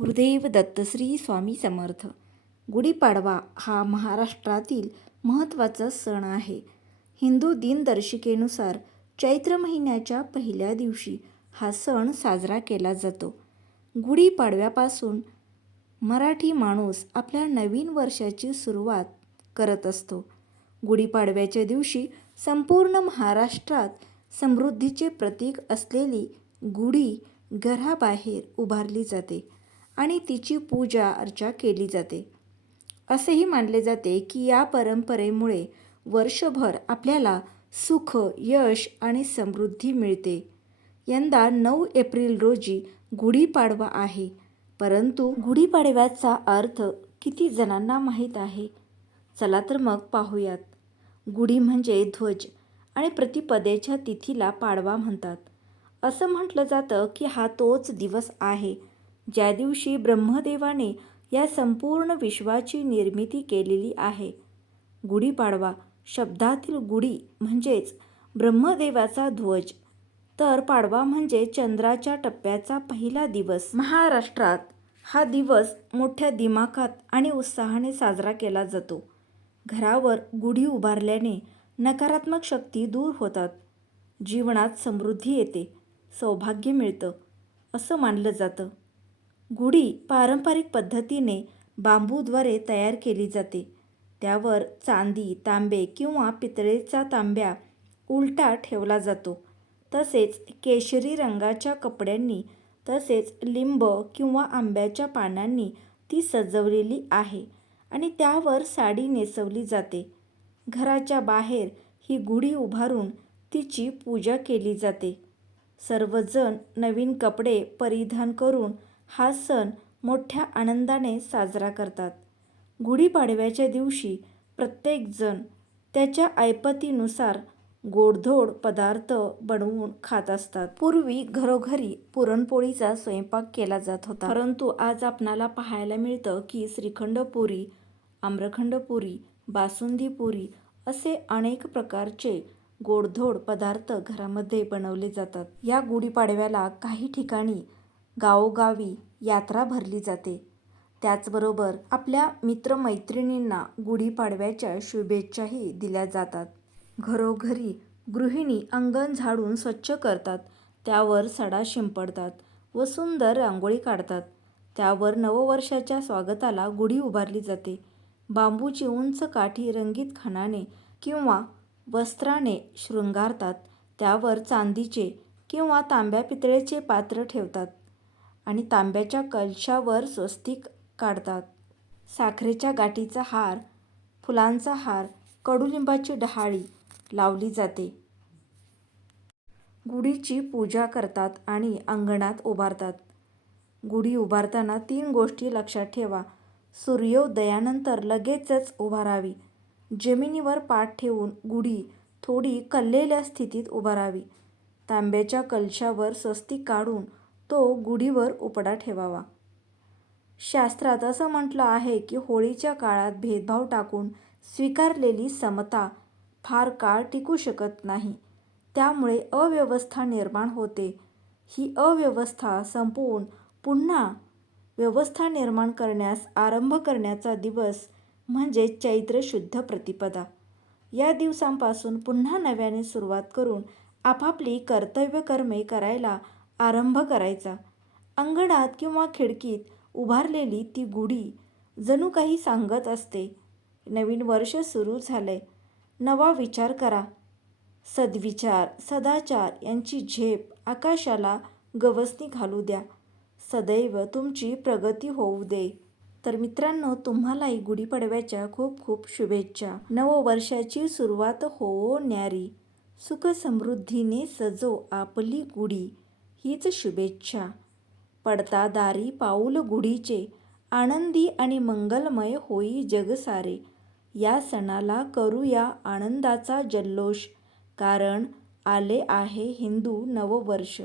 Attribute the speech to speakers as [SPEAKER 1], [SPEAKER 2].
[SPEAKER 1] गुरुदेव दत्तश्री स्वामी समर्थ. गुढीपाडवा हा महाराष्ट्रातील महत्त्वाचा सण आहे. हिंदू दिनदर्शिकेनुसार चैत्र महिन्याच्या पहिल्या दिवशी हा सण साजरा केला जातो. गुढीपाडव्यापासून मराठी माणूस आपल्या नवीन वर्षाची सुरुवात करत असतो. गुढीपाडव्याच्या दिवशी संपूर्ण महाराष्ट्रात समृद्धीचे प्रतीक असलेली गुढी घराबाहेर उभारली जाते. आणि तिची पूजा अर्चा केली जाते. असेही मानले जाते की या परंपरेमुळे वर्षभर आपल्याला सुख यश आणि समृद्धी मिळते. यंदा नऊ एप्रिल रोजी गुढीपाडवा आहे. परंतु गुढीपाडव्याचा अर्थ किती जणांना माहीत आहे? चला तर मग पाहूयात. गुढी म्हणजे ध्वज आणि प्रतिपदेच्या तिथीला पाडवा म्हणतात. असं म्हटलं जातं की हा तोच दिवस आहे. ज्या दिवशी ब्रह्मदेवाने या संपूर्ण विश्वाची निर्मिती केलेली आहे. गुढीपाडवा शब्दातील गुढी म्हणजेच ब्रह्मदेवाचा ध्वज. तर पाडवा म्हणजे चंद्राच्या टप्प्याचा पहिला दिवस. महाराष्ट्रात हा दिवस मोठ्या दिमाखात आणि उत्साहाने साजरा केला जातो. घरावर गुढी उभारल्याने नकारात्मक शक्ती दूर होतात. जीवनात समृद्धी येते सौभाग्य मिळतं असं मानलं जातं. गुढी पारंपरिक पद्धतीने बांबूद्वारे तयार केली जाते. त्यावर चांदी तांबे किंवा पितळेचा तांब्या उलटा ठेवला जातो. तसेच केशरी रंगाच्या कपड्यांनी तसेच लिंब किंवा आंब्याच्या पानांनी ती सजवलेली आहे आणि त्यावर साडी नेसवली जाते. घराच्या बाहेर ही गुढी उभारून तिची पूजा केली जाते. सर्वजण नवीन कपडे परिधान करून हा सण मोठ्या आनंदाने साजरा करतात. गुढीपाडव्याच्या दिवशी प्रत्येकजण त्याच्या ऐपतीनुसार गोडधोड पदार्थ बनवून खात असतात. पूर्वी घरोघरी पुरणपोळीचा स्वयंपाक केला जात होता. परंतु आज आपणाला पाहायला मिळतं की श्रीखंड पुरी आम्रखंड पुरी बासुंदी पुरी असे अनेक प्रकारचे गोडधोड पदार्थ घरामध्ये बनवले जातात. या गुढीपाडव्याला काही ठिकाणी गावोगावी यात्रा भरली जाते. त्याचबरोबर आपल्या मित्रमैत्रिणींना गुढीपाडव्याच्या शुभेच्छाही दिल्या जातात. घरोघरी गृहिणी अंगण झाडून स्वच्छ करतात. त्यावर सडा शिंपडतात व सुंदर रांगोळी काढतात. त्यावर नववर्षाच्या स्वागताला गुढी उभारली जाते. बांबूची उंच काठी रंगीत खणाने किंवा वस्त्राने शृंगारतात. त्यावर चांदीचे किंवा तांब्या पितळेचे पात्र ठेवतात. आणि तांब्याच्या कलशावर स्वस्तिक काढतात. साखरेच्या गाठीचा हार फुलांचा हार कडुलिंबाची डहाळी लावली जाते. गुढीची पूजा करतात आणि अंगणात उभारतात. गुढी उभारताना तीन गोष्टी लक्षात ठेवा. सूर्योदयानंतर लगेचच उभारावी. जमिनीवर पाठ ठेवून गुढी थोडी कललेल्या स्थितीत उभारावी. तांब्याच्या कलशावर स्वस्तिक काढून तो गुढीवर उपडा ठेवावा. शास्त्रात असं म्हटलं आहे की होळीच्या काळात भेदभाव टाकून स्वीकारलेली समता फार काळ टिकू शकत नाही. त्यामुळे अव्यवस्था निर्माण होते. ही अव्यवस्था संपवून पुन्हा व्यवस्था निर्माण करण्यास आरंभ करण्याचा दिवस म्हणजे चैत्र शुद्ध प्रतिपदा. या दिवसांपासून पुन्हा नव्याने सुरुवात करून आपापली कर्तव्यकर्मे करायला आरंभ करायचा. अंगणात किंवा खिडकीत उभारलेली ती गुढी जणू काही सांगत असते. नवीन वर्ष सुरू झालंय. नवा विचार करा. सद्विचार सदाचार यांची झेप आकाशाला गवसनी घालू द्या. सदैव तुमची प्रगती होऊ दे. तर मित्रांनो तुम्हालाही गुढीपाडव्याच्या खूप खूप शुभेच्छा. नववर्षाची सुरुवात होवो न्यारी. सुख समृद्धीने सजो आपली गुढी. हीच शुभेच्छा. पडता दारी पाऊल गुढीचे आनंदी आणि मंगलमय होई जग सारे. या सणाला करूया आनंदाचा जल्लोष कारण आले आहे हिंदू नववर्ष.